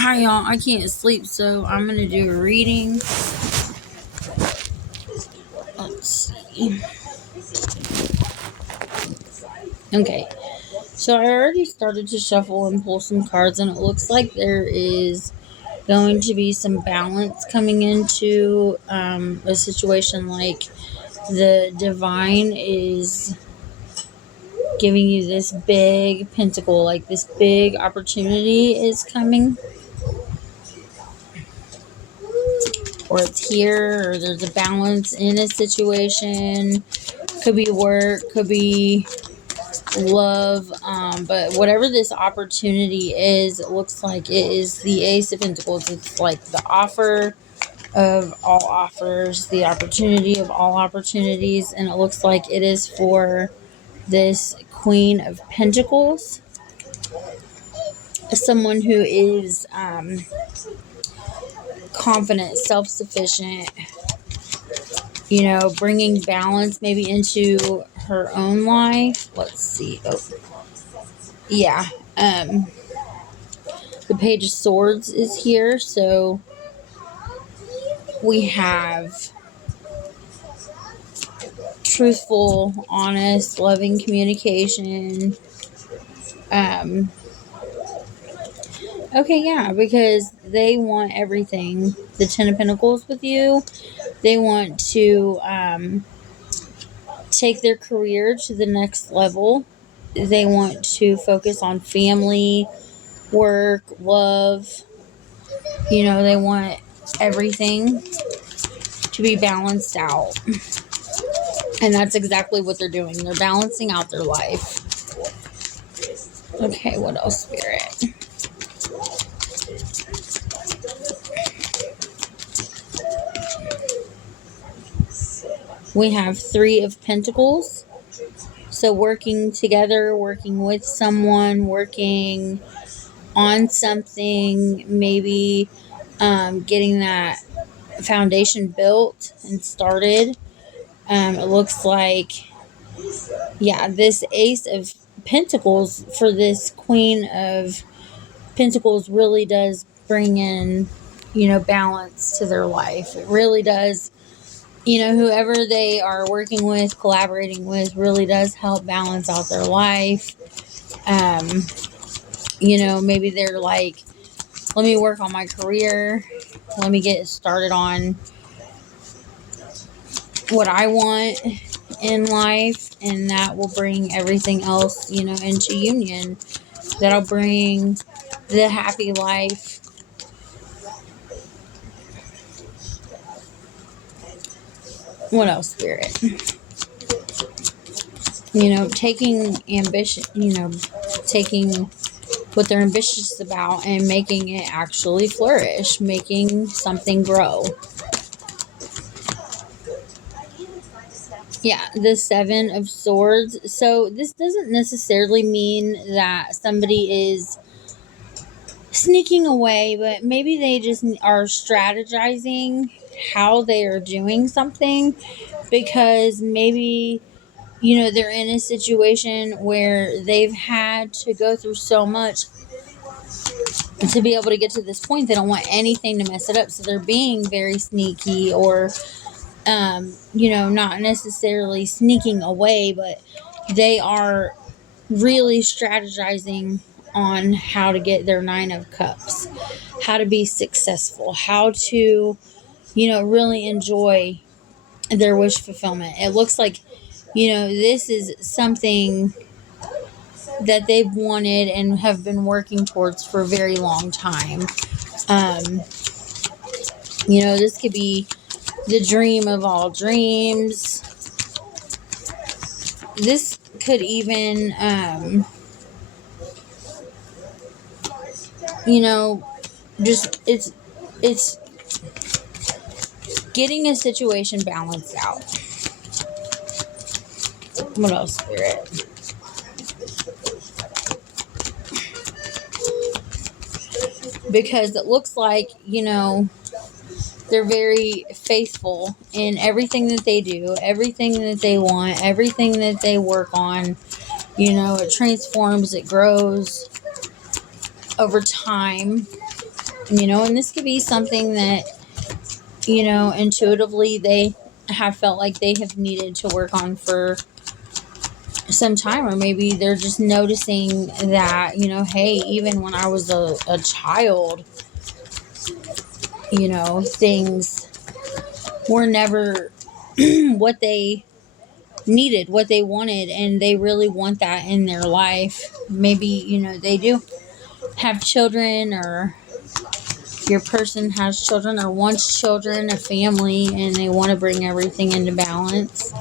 Hi, y'all. I can't sleep, so I'm going to do a reading. Let's see. Okay. So I already started to shuffle and pull some cards, and it looks like there is going to be some balance coming into a situation. Like the divine is giving you this big pentacle, like this big opportunity is coming, or it's here, or there's a balance in a situation. Could be work, could be love, but whatever this opportunity is, it looks like it is the Ace of Pentacles. It's like the offer of all offers, the opportunity of all opportunities, and it looks like it is for this Queen of Pentacles, someone who is confident, self-sufficient, bringing balance maybe into her own life. Let's see. Oh, yeah. The Page of Swords is here, so we have truthful, honest, loving communication. Okay, yeah, because they want everything. The Ten of Pentacles with you, they want to take their career to the next level. They want to focus on family, work, love. They want everything to be balanced out. And that's exactly what they're doing. They're balancing out their life. Okay, what else, Spirit? We have Three of Pentacles. So working together, working with someone, working on something, maybe getting that foundation built and started. It looks like, yeah, this Ace of Pentacles for this Queen of Pentacles really does bring in, balance to their life. It really does. Whoever they are working with, collaborating with, really does help balance out their life. Maybe they're like, let me work on my career. Let me get started on what I want in life. And that will bring everything else, into union. That'll bring the happy life. What else, Spirit? Taking ambition, taking what they're ambitious about and making it actually flourish, making something grow. Yeah, the Seven of Swords. So this doesn't necessarily mean that somebody is sneaking away, but maybe they just are strategizing how they are doing something, because maybe they're in a situation where they've had to go through so much to be able to get to this point. They don't want anything to mess it up, so they're being very sneaky, or not necessarily sneaking away, but they are really strategizing on how to get their Nine of Cups, how to be successful, how to really enjoy their wish fulfillment. It looks like this is something that they've wanted and have been working towards for a very long time. This could be the dream of all dreams. This could even, just it's getting a situation balanced out. What else, Spirit? Because it looks like, they're very faithful in everything that they do, everything that they want, everything that they work on. It transforms, it grows over time. And this could be something that, intuitively they have felt like they have needed to work on for some time, or maybe they're just noticing that, hey, even when I was a child, things were never what they needed, what they wanted, and they really want that in their life. Maybe, they do have children, or your person has children or wants children, a family, and they want to bring everything into balance.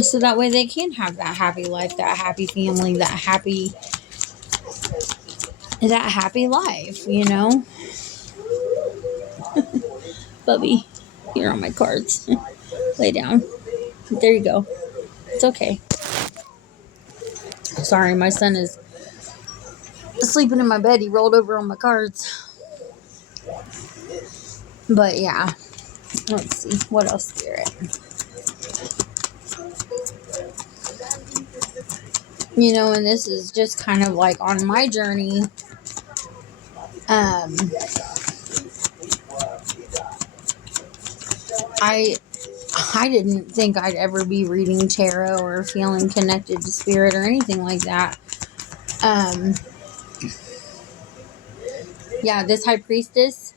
So that way they can have that happy life, that happy family, that happy life. Bubby, here are my cards. Lay down. There you go. It's okay. Sorry, my son is sleeping in my bed. He rolled over on my cards. But yeah, let's see. What else, Spirit? And this is just kind of like on my journey. I didn't think I'd ever be reading tarot or feeling connected to spirit or anything like that. Yeah, this High Priestess,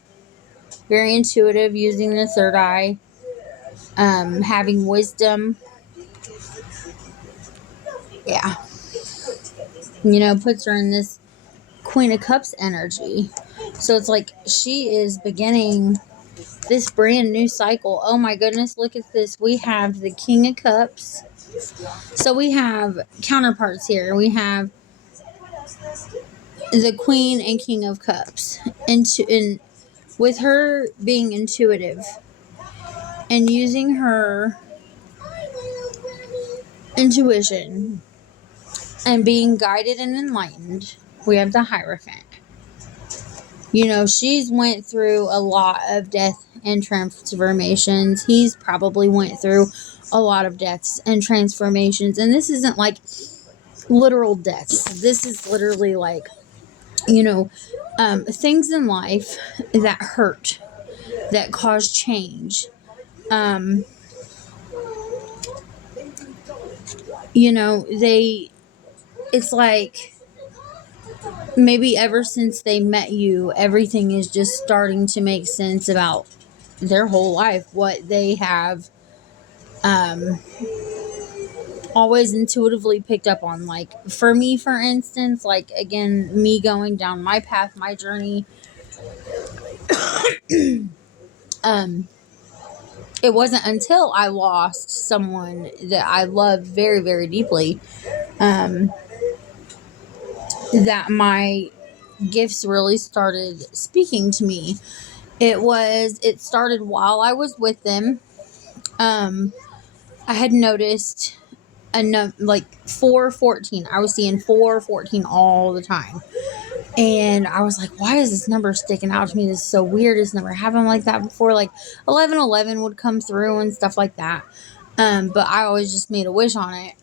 very intuitive, using the third eye, having wisdom. Yeah. Puts her in this Queen of Cups energy. So it's like she is beginning this brand new cycle. Oh my goodness, look at this. We have the King of Cups. So we have counterparts here. We have the Queen and King of Cups. And with her being intuitive and using her intuition and being guided and enlightened, we have the Hierophant. She's went through a lot of death and transformations. He's probably went through a lot of deaths and transformations. And this isn't like literal deaths. This is literally like, things in life that hurt, that cause change. It's like maybe ever since they met you, everything is just starting to make sense about their whole life, what they have always intuitively picked up on. Like for me, for instance, like again, me going down my path, my journey, it wasn't until I lost someone that I loved very, very deeply, that my gifts really started speaking to me. It started while I was with them. I had noticed like 414. I was seeing 414 all the time. And I was like, why is this number sticking out to me? This is so weird. It's never happened like that before. Like 1111 would come through and stuff like that. But I always just made a wish on it,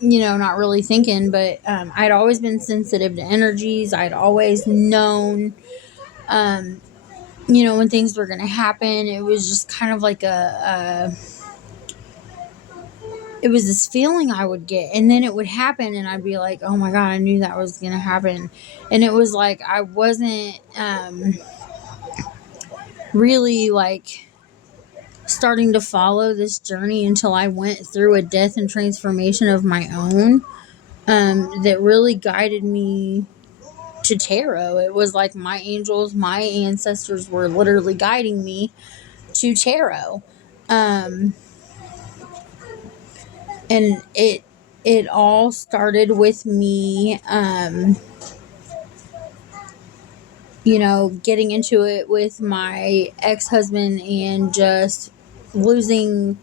not really thinking. But I'd always been sensitive to energies. I'd always known, when things were going to happen. It was just kind of like it was this feeling I would get, and then it would happen, and I'd be like, oh my God, I knew that was going to happen. And it was like, I wasn't, really like starting to follow this journey until I went through a death and transformation of my own, that really guided me to tarot. It was like my angels, my ancestors were literally guiding me to tarot. And it all started with me, getting into it with my ex-husband and just losing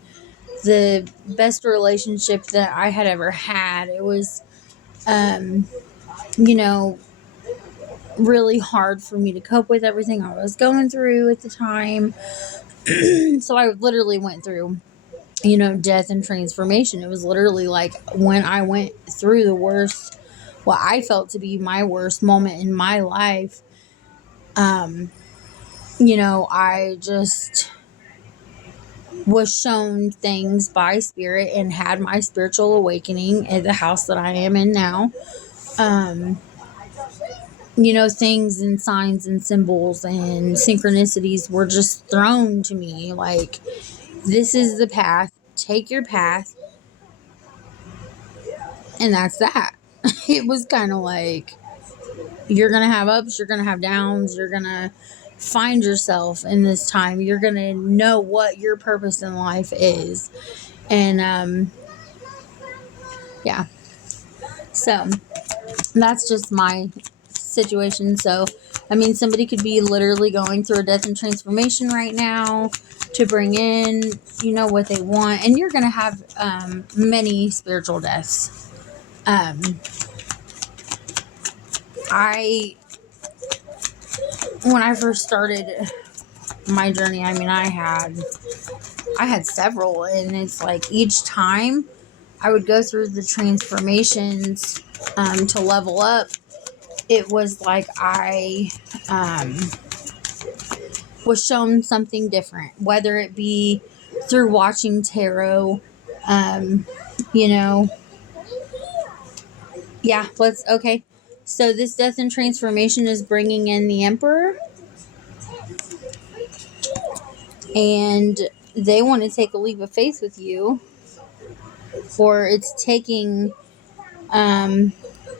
the best relationship that I had ever had. It was, really hard for me to cope with everything I was going through at the time. So I literally went through, death and transformation. It was literally like when I went through the worst, what I felt to be my worst moment in my life. I just was shown things by spirit and had my spiritual awakening at the house that I am in now. Things and signs and symbols and synchronicities were just thrown to me like, this is the path, take your path, and that's that. It was kind of like, you're going to have ups, you're going to have downs, you're going to find yourself in this time, you're going to know what your purpose in life is. And yeah, so that's just my situation. So somebody could be literally going through a death and transformation right now to bring in what they want, and you're going to have many spiritual deaths. I When I first started my journey, I had several, and it's like each time I would go through the transformations to level up, it was like I was shown something different, whether it be through watching tarot, you know, yeah, okay. So this death and transformation is bringing in the Emperor, and they want to take a leap of faith with you, or it's taking,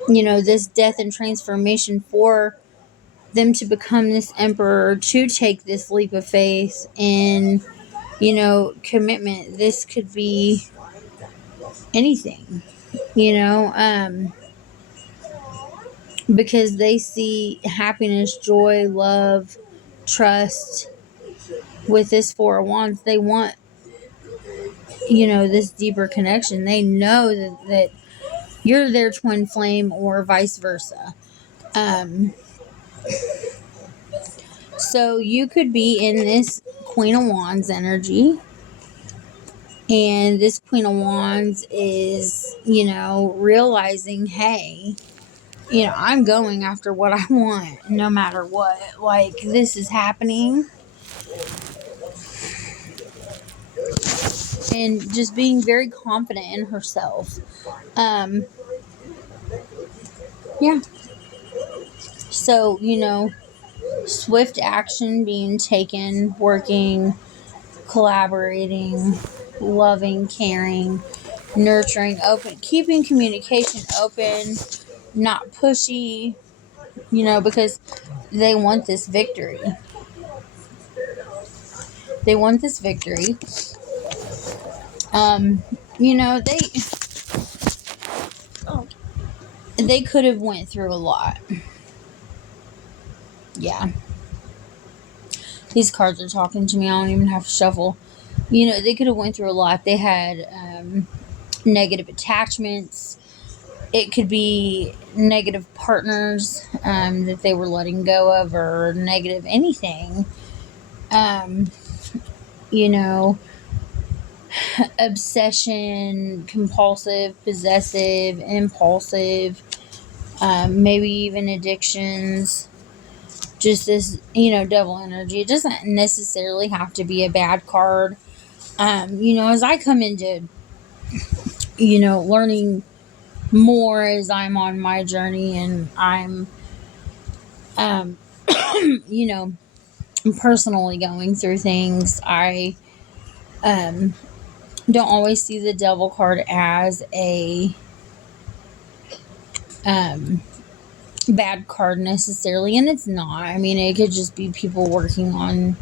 this death and transformation for them to become this Emperor, to take this leap of faith in, commitment. This could be anything, because they see happiness, joy, love, trust with this Four of Wands. They want, this deeper connection. They know that you're their twin flame, or vice versa. So you could be in this Queen of Wands energy, and this Queen of Wands is, realizing, hey, I'm going after what I want no matter what. Like, this is happening. And just being very confident in herself. Yeah. So, swift action being taken, working, collaborating, loving, caring, nurturing, open, keeping communication open, not pushy, because they want this victory. They want this victory. They could have went through a lot. Yeah. These cards are talking to me. I don't even have to shuffle. They could have went through a lot. They had negative attachments. It could be negative partners that they were letting go of, or negative anything. Obsession, compulsive, possessive, impulsive, maybe even addictions. Just this, devil energy. It doesn't necessarily have to be a bad card. As I come into, learning more as I'm on my journey, and I'm, personally going through things, I don't always see the devil card as a bad card necessarily, and it's not. It could just be people working on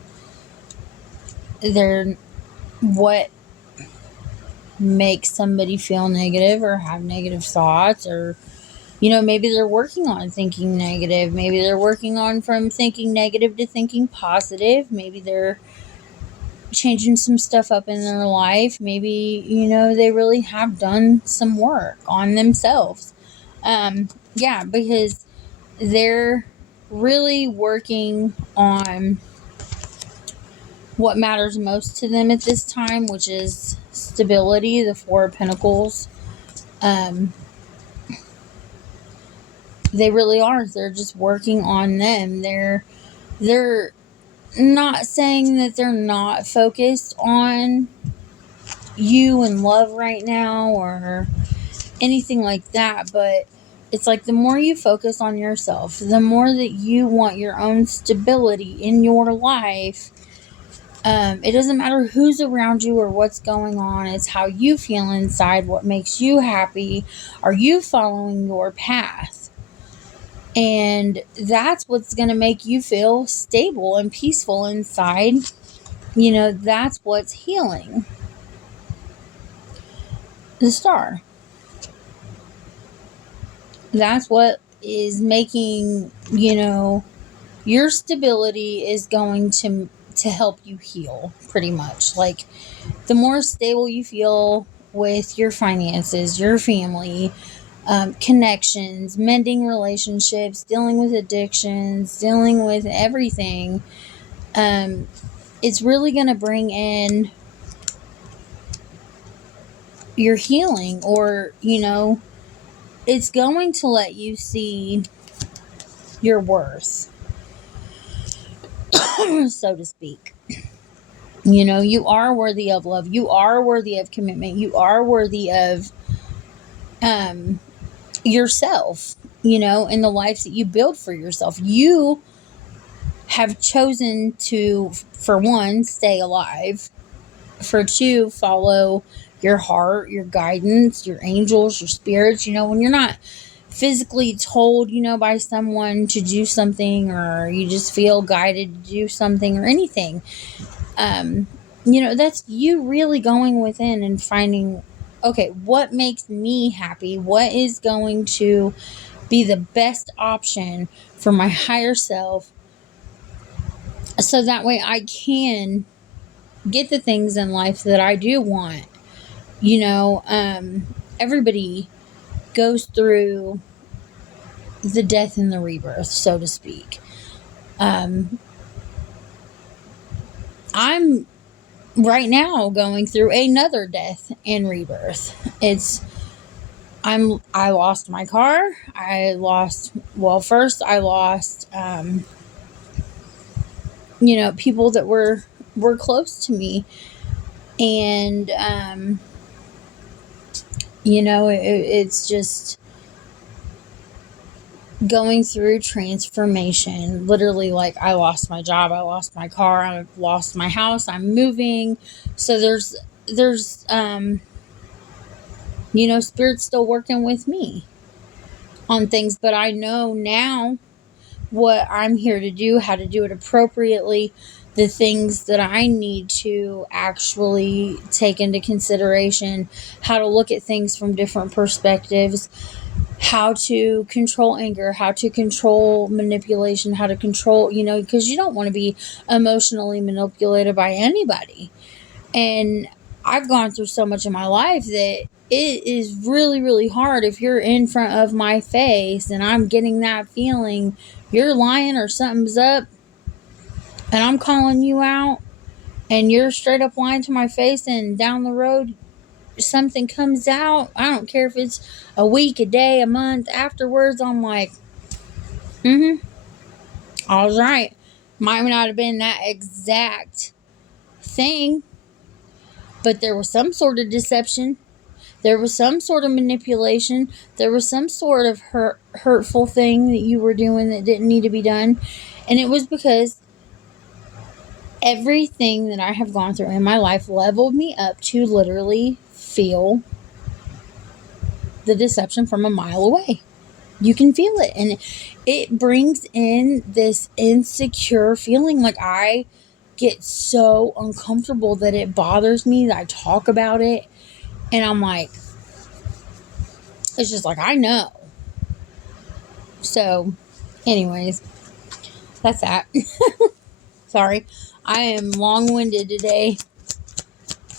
what makes somebody feel negative or have negative thoughts, or maybe they're working on thinking negative. Maybe they're working on from thinking negative to thinking positive. Maybe they're changing some stuff up in their life. Maybe, they really have done some work on themselves. Yeah, because they're really working on what matters most to them at this time, which is stability, the Four of Pentacles. They really are. They're just working on them. They're They're not saying that they're not focused on you and love right now or anything like that, but it's like the more you focus on yourself, the more that you want your own stability in your life. It doesn't matter who's around you or what's going on. It's how you feel inside, what makes you happy. Are you following your path? And that's what's going to make you feel stable and peaceful inside. That's what's healing. The star. That's what is making, your stability is going to help you heal, pretty much. Like, the more stable you feel with your finances, your family, connections, mending relationships, dealing with addictions, dealing with everything, it's really going to bring in your healing, or, it's going to let you see your worth, so to speak. You are worthy of love. You are worthy of commitment. You are worthy of yourself, in the lives that you build for yourself. You have chosen to, for one, stay alive. For two, follow your heart, your guidance, your angels, your spirits. When you're not physically told, by someone to do something, or you just feel guided to do something or anything, that's you really going within and finding, okay, what makes me happy? What is going to be the best option for my higher self, so that way I can get the things in life that I do want. Everybody goes through the death and the rebirth, so to speak. I'm right now going through another death and rebirth. I lost my car. First I lost, people that were close to me. And, it's just going through transformation. Literally, like, I lost my job, I lost my car, I lost my house, I'm moving. So there's Spirit's still working with me on things, but I know now what I'm here to do, how to do it appropriately, the things that I need to actually take into consideration, how to look at things from different perspectives, how to control anger, how to control manipulation, how to control, because you don't want to be emotionally manipulated by anybody. And I've gone through so much in my life that it is really, really hard if you're in front of my face and I'm getting that feeling you're lying or something's up, and I'm calling you out and you're straight up lying to my face, and down the road something comes out. I don't care if it's a week, a day, a month afterwards. I'm like, all right. Might not have been that exact thing, but there was some sort of deception. There was some sort of manipulation. There was some sort of hurtful thing that you were doing that didn't need to be done. And it was because everything that I have gone through in my life leveled me up to literally feel the deception from a mile away. You can feel it. And it brings in this insecure feeling. Like, I get so uncomfortable that it bothers me, that I talk about it. And I'm like, it's just like, I know. So, anyways, that's that. Sorry. I am long-winded today.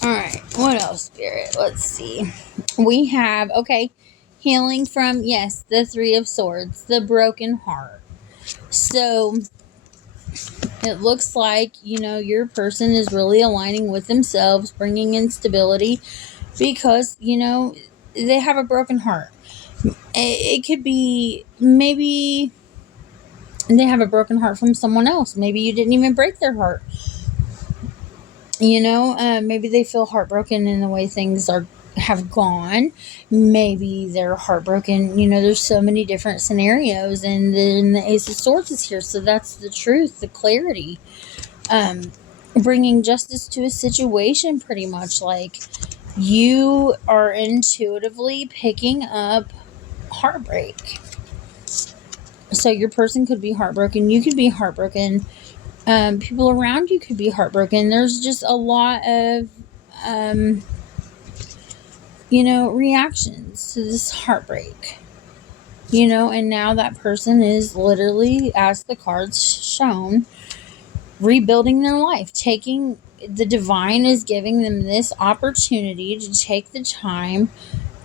Alright, what else, Spirit? Let's see. We have, healing from, yes, the Three of Swords, the broken heart. So, it looks like, your person is really aligning with themselves, bringing in stability, because, they have a broken heart. It could be maybe and they have a broken heart from someone else. Maybe you didn't even break their heart. Maybe they feel heartbroken in the way things have gone. Maybe they're heartbroken. There's so many different scenarios, and then the Ace of Swords is here, so that's the truth, the clarity, bringing justice to a situation. Pretty much like you are intuitively picking up heartbreak. So your person could be heartbroken. You could be heartbroken. People around you could be heartbroken. There's just a lot of, reactions to this heartbreak. And now that person is literally, as the cards shown, rebuilding their life. The divine is giving them this opportunity to take the time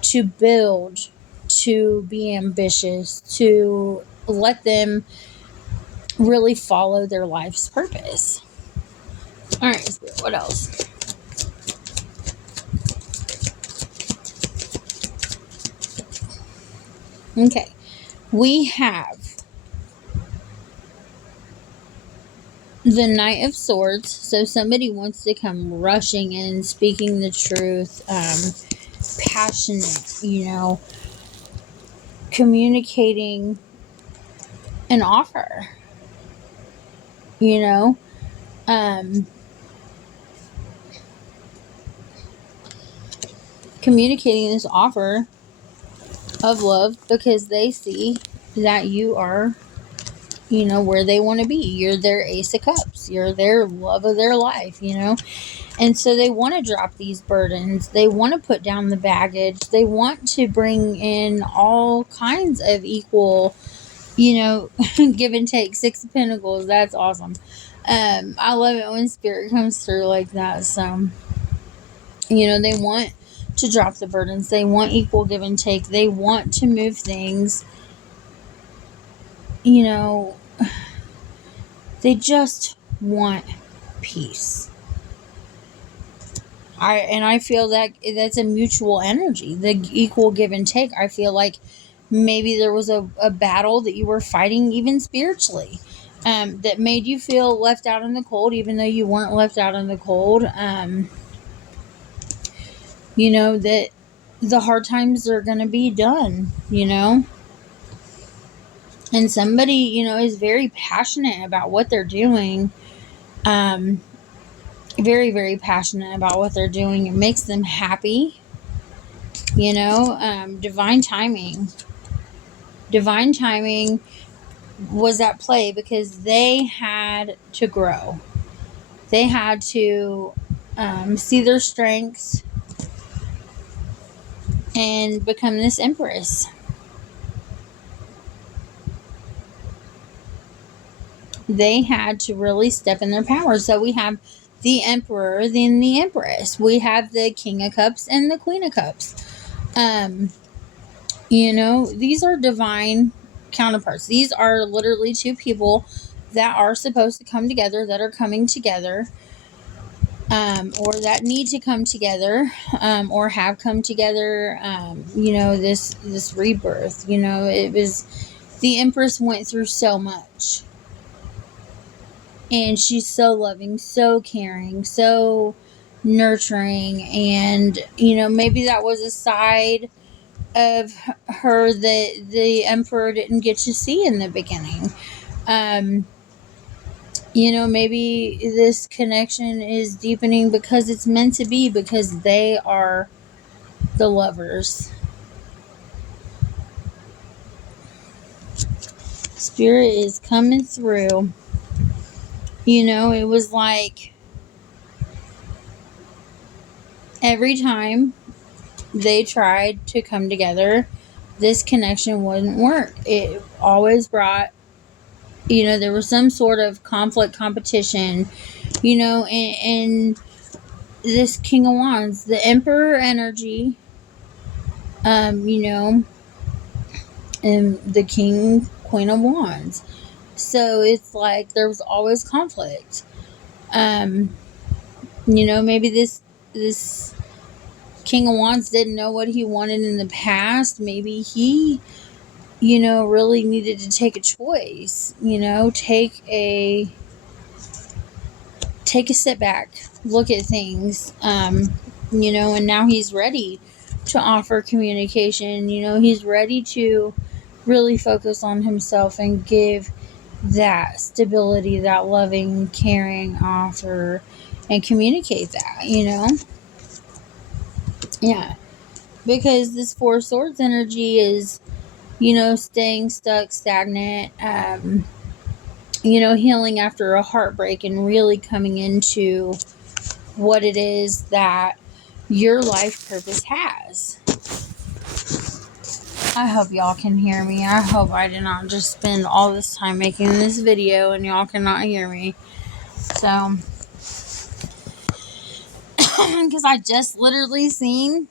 to build, to be ambitious, to let them really follow their life's purpose. All right, Spirit, what else? Okay, we have the Knight of Swords. So somebody wants to come rushing in, speaking the truth, passionate, communicating an offer, communicating this offer of love because they see that you are, where they want to be. You're their Ace of Cups. You're their love of their life, And so they want to drop these burdens. They want to put down the baggage. They want to bring in all kinds of equal, give and take. Six of Pentacles. That's awesome. I love it when Spirit comes through like that. So, they want to drop the burdens. They want equal give and take. They want to move things. They just want peace. I feel that that's a mutual energy, the equal give and take. I feel like maybe there was a battle that you were fighting, even spiritually, that made you feel left out in the cold, even though you weren't left out in the cold. That the hard times are going to be done, and somebody, is very passionate about what they're doing. Very, very passionate about what they're doing. It makes them happy. Divine timing. Divine timing was at play because they had to grow. They had to see their strengths and become this empress. They had to really step in their power. So we have the Emperor, then the Empress. We have the King of Cups and the Queen of Cups. These are divine counterparts. These are literally two people that are supposed to come together, that are coming together, or that need to come together, or have come together. This rebirth. It was, the Empress went through so much. And she's so loving, so caring, so nurturing. And, maybe that was a side of her that the Emperor didn't get to see in the beginning. Maybe this connection is deepening because it's meant to be, because they are the lovers. Spirit is coming through. It was like every time they tried to come together, this connection wouldn't work. It always brought, there was some sort of conflict, competition, and this King of Wands, the Emperor energy, and the Queen of Wands. So it's like there was always conflict. Maybe this King of Wands didn't know what he wanted in the past. Maybe he really needed to take a choice, take a step back, look at things, and now he's ready to offer communication. He's ready to really focus on himself and give that stability, that loving, caring offer, and communicate that. Yeah, because this Four of Swords energy is, staying stuck, stagnant, healing after a heartbreak and really coming into what it is that your life purpose has. I hope y'all can hear me. I hope I did not just spend all this time making this video and y'all cannot hear me. So, because I just literally seen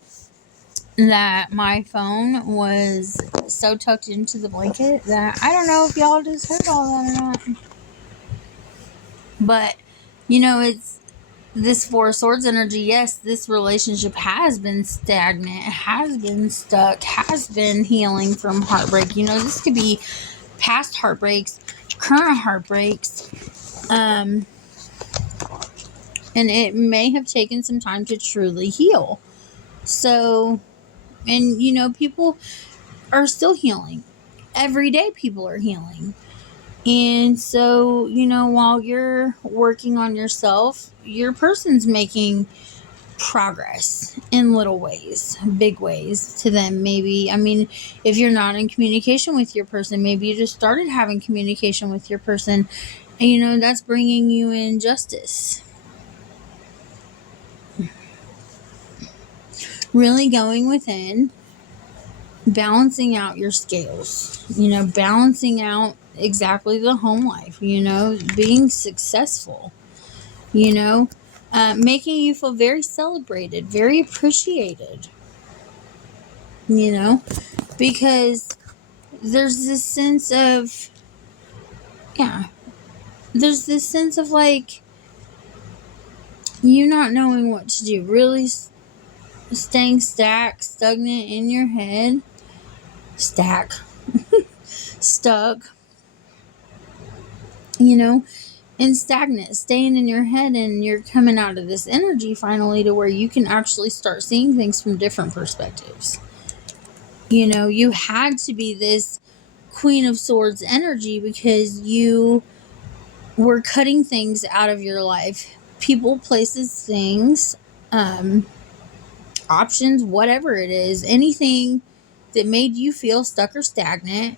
that my phone was so tucked into the blanket that I don't know if y'all just heard all that or not. But, it's this Four of Swords energy. Yes, this relationship has been stagnant, has been stuck, has been healing from heartbreak. This could be past heartbreaks, current heartbreaks, and it may have taken some time to truly heal. So, and people are still healing. Every day people are healing. And so, while you're working on yourself, your person's making progress in little ways, big ways to them. Maybe, if you're not in communication with your person, maybe you just started having communication with your person, and that's bringing you in justice. Really going within, balancing out your scales, balancing out exactly the home life, being successful, making you feel very celebrated, very appreciated, because there's this sense of, like, you not knowing what to do, really staying stagnant in your head, stuck, and stagnant, staying in your head, and you're coming out of this energy finally to where you can actually start seeing things from different perspectives. You had to be this Queen of Swords energy because you were cutting things out of your life. People, places, things, options, whatever it is, anything that made you feel stuck or stagnant.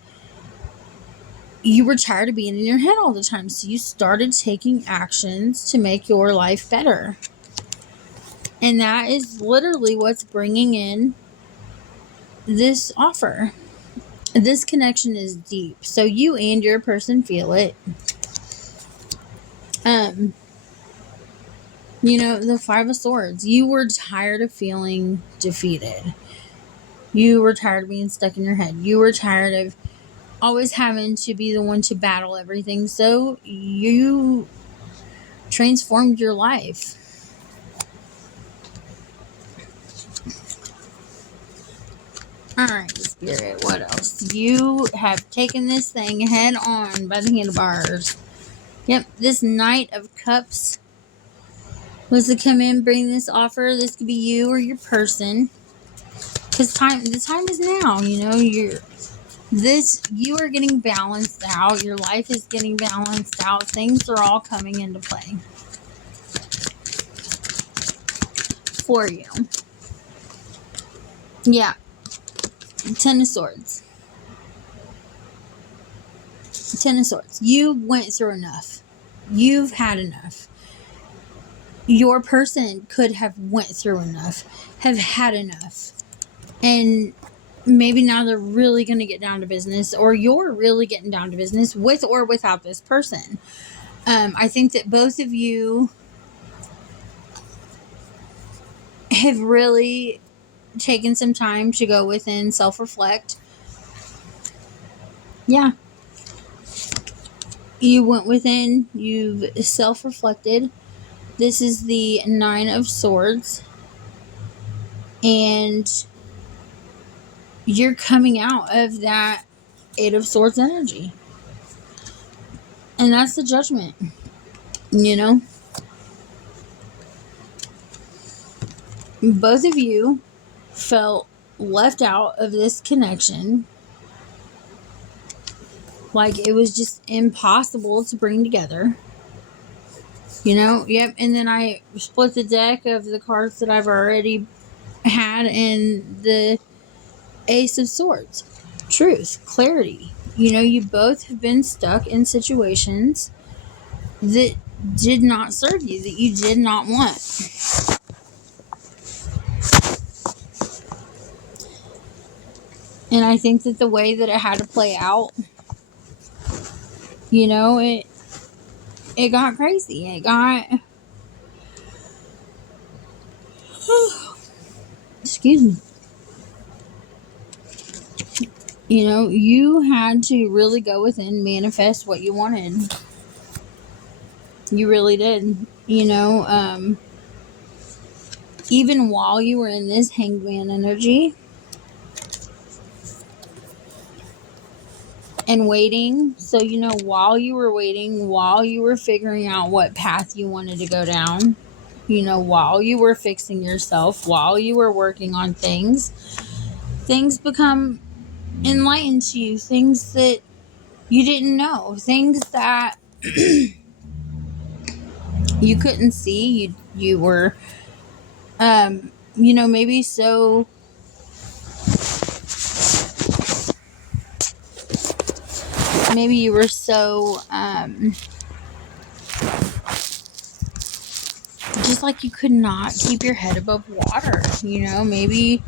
You were tired of being in your head all the time. So you started taking actions to make your life better. And that is literally what's bringing in this offer. This connection is deep. So you and your person feel it. The Five of Swords. You were tired of feeling defeated. You were tired of being stuck in your head. You were tired of always having to be the one to battle everything. So you transformed your life. Alright, Spirit, what else? You have taken this thing head on by the handlebars. Yep, this Knight of Cups was to come in, bring this offer. This could be you or your person. Because the time is now, you are getting balanced out. Your life is getting balanced out. Things are all coming into play for you. Yeah. Ten of Swords. Ten of Swords. You went through enough. You've had enough. Your person could have went through enough, have had enough. And maybe now they're really going to get down to business, or you're really getting down to business with or without this person. I think that both of you have really taken some time to go within, self-reflect. Yeah. You went within, you've self-reflected. This is the Nine of Swords. And you're coming out of that Eight of Swords energy. And that's the Judgment. You know? Both of you felt left out of this connection. Like it was just impossible to bring together. You know? Yep. And then I split the deck of the cards that I've already had in the Ace of Swords. Truth. Clarity. You know, you both have been stuck in situations that did not serve you, that you did not want. And I think that the way that it had to play out, you know, it got crazy. It got excuse me. You know, you had to really go within, manifest what you wanted. You really did. You know, even while you were in this Hangman energy and waiting, so you know, while you were waiting, while you were figuring out what path you wanted to go down, you know, while you were fixing yourself, while you were working on things become enlightened to you, things that you didn't know, things that you couldn't see. You were you know, maybe so maybe you were so just like you could not keep your head above water. You know, maybe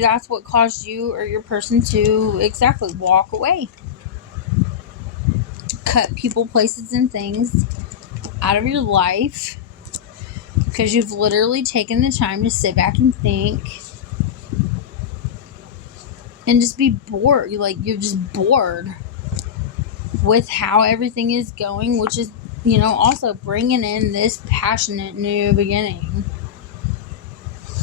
that's what caused you or your person to exactly walk away, cut people, places, and things out of your life because you've literally taken the time to sit back and think and just be bored. Like, you're just bored with how everything is going, which is, you know, also bringing in this passionate new beginning.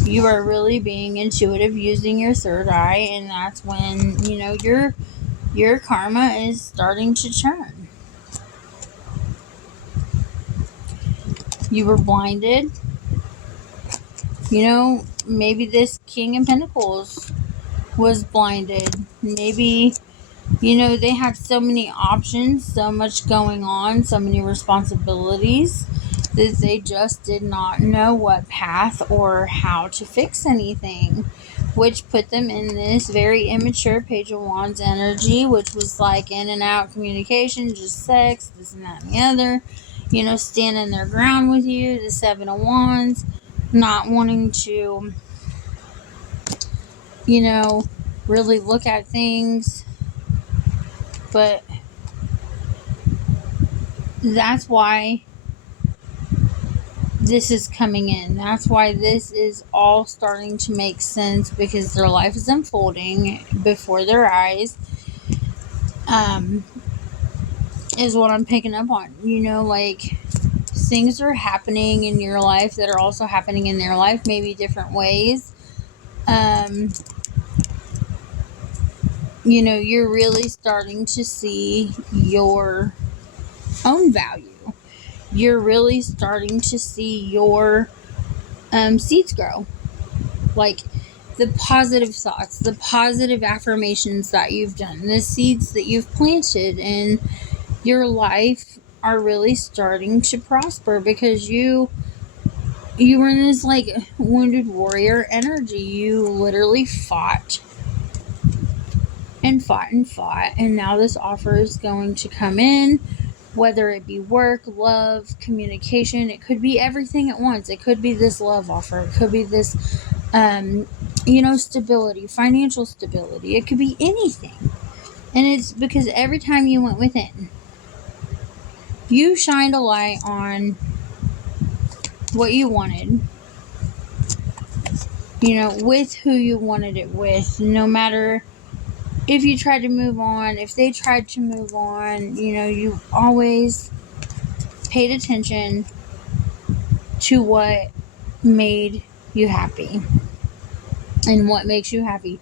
You are really being intuitive, using your third eye, and that's when, you know, your karma is starting to turn. You were blinded. You know, maybe this King of Pentacles was blinded. Maybe, you know, they had so many options, so much going on, so many responsibilities that they just did not know what path or how to fix anything, which put them in this very immature Page of Wands energy, which was like in and out communication, just sex, this and that and the other, you know, standing their ground with you, the Seven of Wands, not wanting to, you know, really look at things. But that's why this is coming in. That's why this is all starting to make sense, because their life is unfolding before their eyes. Is what I'm picking up on. You know, like, things are happening in your life that are also happening in their life, maybe different ways. You know, you're really starting to see your own value. You're really starting to see your seeds grow. Like, the positive thoughts, the positive affirmations that you've done, the seeds that you've planted in your life are really starting to prosper, because you were in this, like, wounded warrior energy. You literally fought and fought and fought, and now this offer is going to come in, whether it be work, love, communication. It could be everything at once. It could be this love offer. It could be this you know, stability, financial stability. It could be anything. And it's because every time you went within, you shined a light on what you wanted, you know, with who you wanted it with. No matter if you tried to move on, if they tried to move on, you know, you always paid attention to what made you happy and what makes you happy.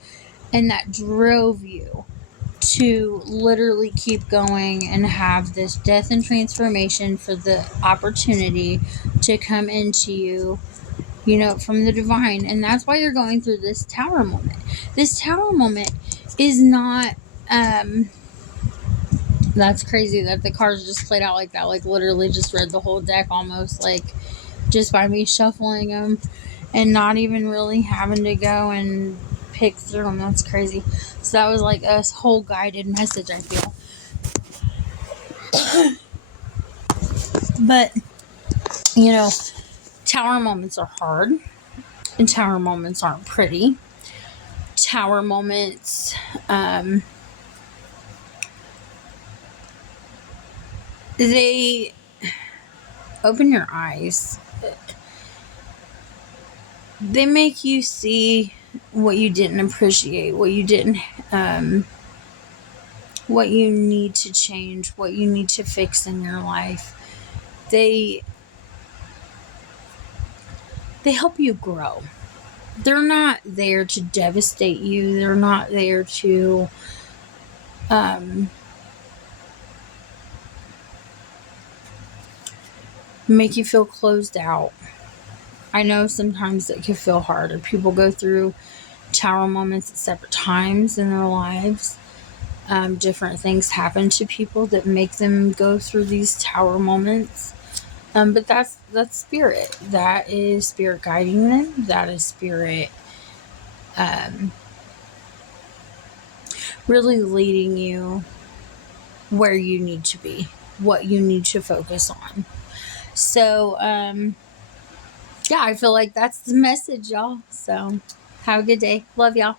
And that drove you to literally keep going and have this death and transformation for the opportunity to come into you, from the divine. And that's why you're going through this tower moment. This tower moment is not, that's crazy that the cards just played out like that. Like, literally just read the whole deck almost, like, just by me shuffling them and not even really having to go and pick through them. That's crazy. So that was like a whole guided message, I feel. But, tower moments are hard, and tower moments aren't pretty. Tower moments, they open your eyes. They make you see what you didn't appreciate, what you didn't, what you need to change, what you need to fix in your life. They help you grow. They're not there to devastate you. They're not there to make you feel closed out. I know sometimes it can feel hard, and people go through tower moments at separate times in their lives. Different things happen to people that make them go through these tower moments. But that's spirit. That is spirit guiding them. That is spirit really leading you where you need to be, what you need to focus on. So, yeah, I feel like that's the message, y'all. So, have a good day. Love y'all.